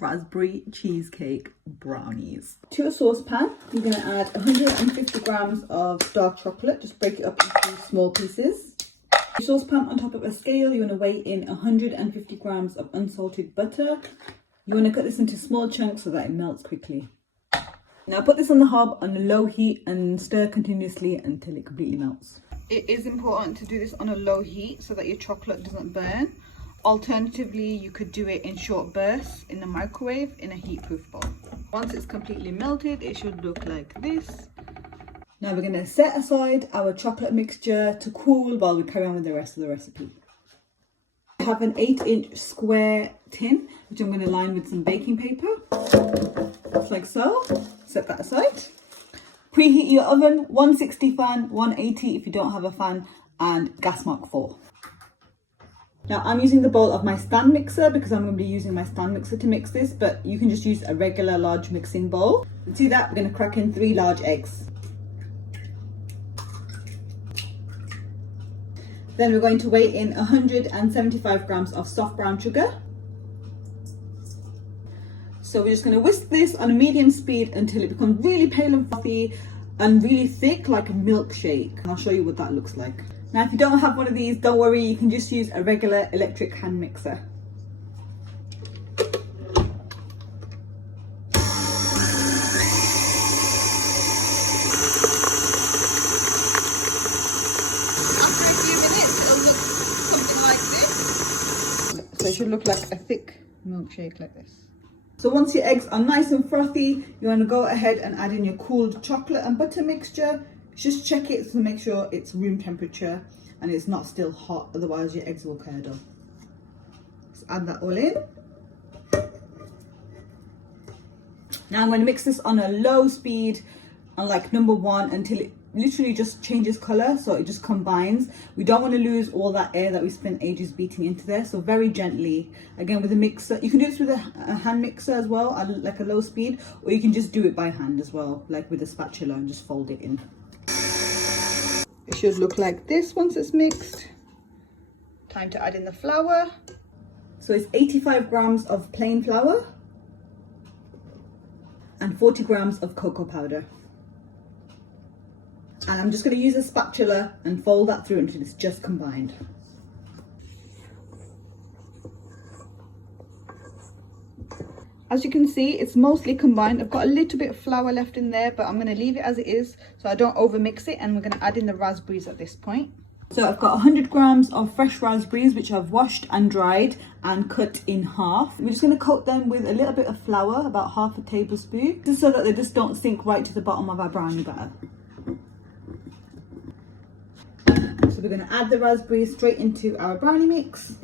raspberry cheesecake brownies. To a saucepan, you're going to add 150 grams of dark chocolate. Just break it up into small pieces. Your saucepan, on top of a scale, you want to weigh in 150 grams of unsalted butter. You want to cut this into small chunks so that it melts quickly. Now put this on the hob on a low heat and stir continuously until it completely melts. It is important to do this on a low heat so that your chocolate doesn't burn. Alternatively, you could do it in short bursts in the microwave in a heat-proof bowl. Once it's completely melted, it should look like this. Now we're going to set aside our chocolate mixture to cool while we carry on with the rest of the recipe. I have an 8-inch square tin, which I'm going to line with some baking paper, just like so. Set that aside. Preheat your oven, 160 fan, 180 if you don't have a fan, and gas mark 4. Now I'm using the bowl of my stand mixer because I'm going to be using my stand mixer to mix this, but you can just use a regular large mixing bowl. To do that, we're going to crack in 3 large eggs. Then we're going to weigh in 175 grams of soft brown sugar. So we're just going to whisk this on a medium speed until it becomes really pale and fluffy and really thick, like a milkshake. And I'll show you what that looks like. Now, if you don't have one of these, don't worry, you can just use a regular electric hand mixer. After a few minutes, it'll look something like this. So it should look like a thick milkshake like this. So once your eggs are nice and frothy, you want to go ahead and add in your cooled chocolate and butter mixture. Just check it to make sure it's room temperature and it's not still hot, otherwise your eggs will curdle. Just add that all in. Now I'm going to mix this on a low speed on like number 1 until it literally just changes color, so it just combines. We don't want to lose all that air that we spent ages beating into there, so very gently. Again, with a mixer, you can do this with a hand mixer as well, at like a low speed, or you can just do it by hand as well, like with a spatula, and just fold it in. It should look like this once it's mixed. Time to add in the flour. So it's 85 grams of plain flour and 40 grams of cocoa powder. And I'm just going to use a spatula and fold that through until it's just combined. As you can see, it's mostly combined. I've got a little bit of flour left in there, but I'm going to leave it as it is so I don't over mix it, and we're going to add in the raspberries at this point. So I've got 100 grams of fresh raspberries, which I've washed and dried and cut in half. We're just going to coat them with a little bit of flour, about half a tablespoon, just so that they just don't sink right to the bottom of our brownie batter. So we're going to add the raspberries straight into our brownie mix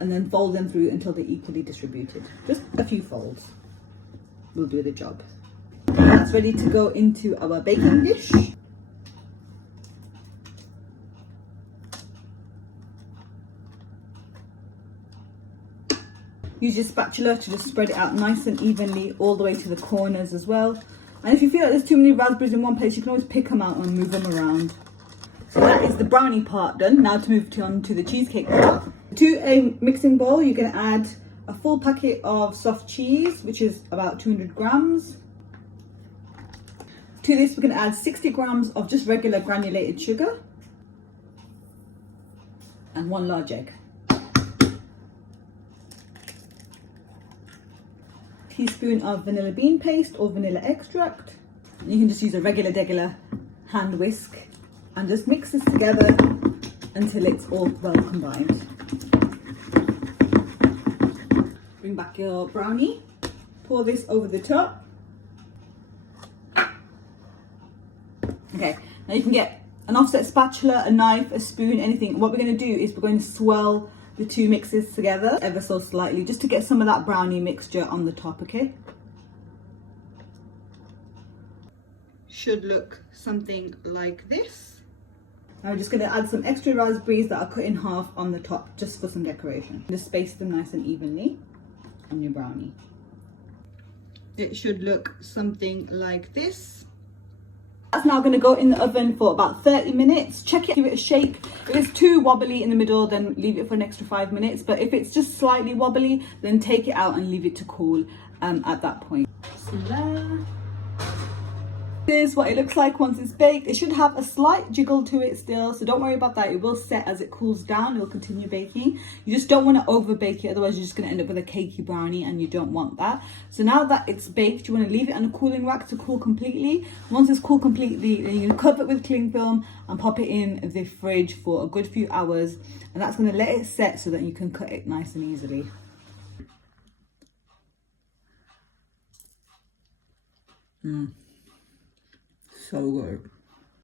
and then fold them through until they're equally distributed. Just a few folds will do the job. That's ready to go into our baking dish. Use your spatula to just spread it out nice and evenly all the way to the corners as well. And if you feel like there's too many raspberries in one place, you can always pick them out and move them around. So that is the brownie part done. Now to move on to the cheesecake part. To a mixing bowl, you're going to add a full packet of soft cheese, which is about 200 grams. To this, we're going to add 60 grams of just regular granulated sugar and 1 large egg. Teaspoon of vanilla bean paste or vanilla extract. You can just use a regular hand whisk and just mix this together until it's all well combined. Bring back your brownie, pour this over the top. Okay, now you can get an offset spatula, a knife, a spoon, anything. What we're going to do is we're going to swirl the two mixes together ever so slightly, just to get some of that brownie mixture on the top, okay? Should look something like this. I'm just going to add some extra raspberries that are cut in half on the top, just for some decoration. Just space them nice and evenly on your brownie. It should look something like this. That's now going to go in the oven for about 30 minutes. Check it, give it a shake. If it's too wobbly in the middle, then leave it for an extra 5 minutes. But if it's just slightly wobbly, then take it out and leave it to cool at that point. This is what it looks like once it's baked. It should have a slight jiggle to it still, so don't worry about that. It will set as it cools down. It will continue baking. You just don't want to over bake it, otherwise you're just going to end up with a cakey brownie, and you don't want that. So now that it's baked, you want to leave it on a cooling rack to cool completely. Once it's cooled completely, then you're going to cover it with cling film and pop it in the fridge for a good few hours, and that's going to let it set so that you can cut it nice and easily. So good.